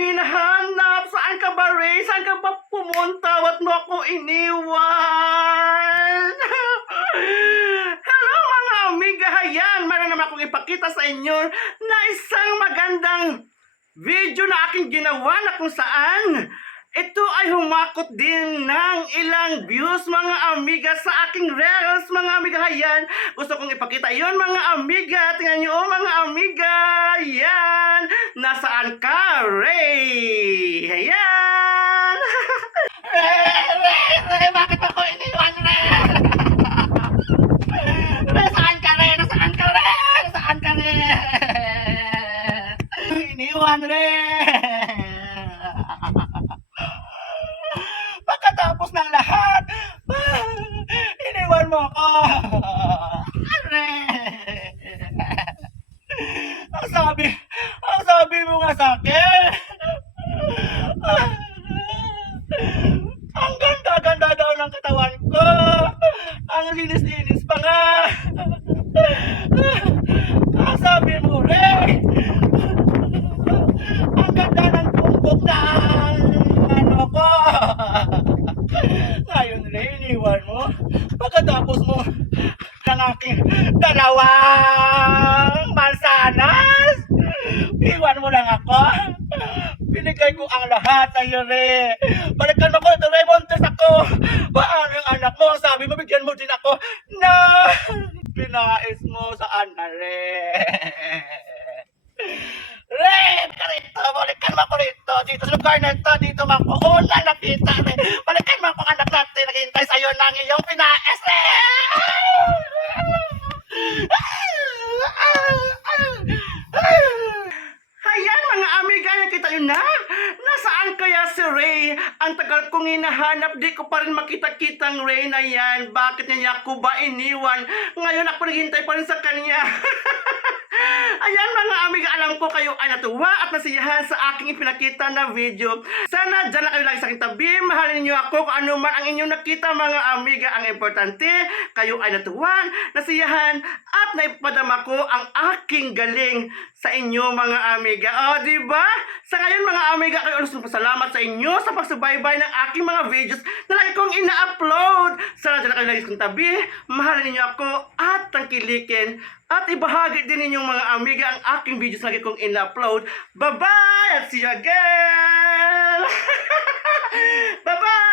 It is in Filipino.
kong hinahanap. Saan ka ba, Ray? Saan ka ba pumunta? Ba't mo ako iniwan? Hello mga amiga, hayan. Meron naman akong ipakita sa inyo na isang magandang video na aking ginawa na kung saan ito ay humakot din ng ilang views mga amiga sa aking reels mga amiga. Hayan, gusto kong ipakita yon mga amiga. Tingnan nyo mga amiga. Yan, nasaan ka, Ray? Hayan. Ray, bakit ako iniwan, Ray? Ray, saan ka, Ray? Nasaan ka, Ray? Saan ka, Ray? Iniwan, Ray. Pagkatapos ng lahat, iniwan mo ako. Ang sabi mo nga sa akin, ang ganda-ganda daw ng katawan ko. Ang linis-linis pa nga. Ang sabi mo, Ray, ang ganda ng tumbok na ano ko. Ngayon, Ray, iniwan mo. Pagkatapos mo ng aking dalawang mansanas, iwan mo lang ako. Binigay ko ang lahat sa iyo, Ray. Balikan mo ko ito, Ray. Montes ako. Paano yung anak mo? Sabi mo, bigyan mo din ako na pinais mo saan na, Ray. Ray, balikan mo ko rito. Dito sa lugar na ito, dito mo ako unang nakita, Ray. Balikan mo ako anak natin. Naghihintay sa iyo ng iyong pinais, Ray. Hayan mga amiga, nakita nyo na? Nasaan kaya si Ray? Ang tagal kong hinahanap, di ko pa rin makita-kitang Ray na yan. Bakit niya ako ba iniwan? Ngayon ako naghihintay pa rin sa kanya. Ayan mga amiga, alam ko kayo ay natuwa at nasiyahan sa aking ipinakita na video. Sana dyan na kayo lagi sa aking tabi. Mahalin niyo ako kung ano man ang inyong nakita mga amiga. Ang importante, kayo ay natuwa, nasiyahan at naipadama ko ang aking galing sa inyo mga amiga. O, diba? Sa ngayon mga amiga, kayo ulos pasalamat sa inyo sa pagsubaybay ng aking mga videos na lagi kong ina-upload. Sana dyan na kayo lagi sa aking tabi. Mahalin niyo ako at tangkilikin at ibahagi din ninyong mga amiga ang aking videos lagi kong ina-upload. Bye-bye! At see you again! Bye-bye!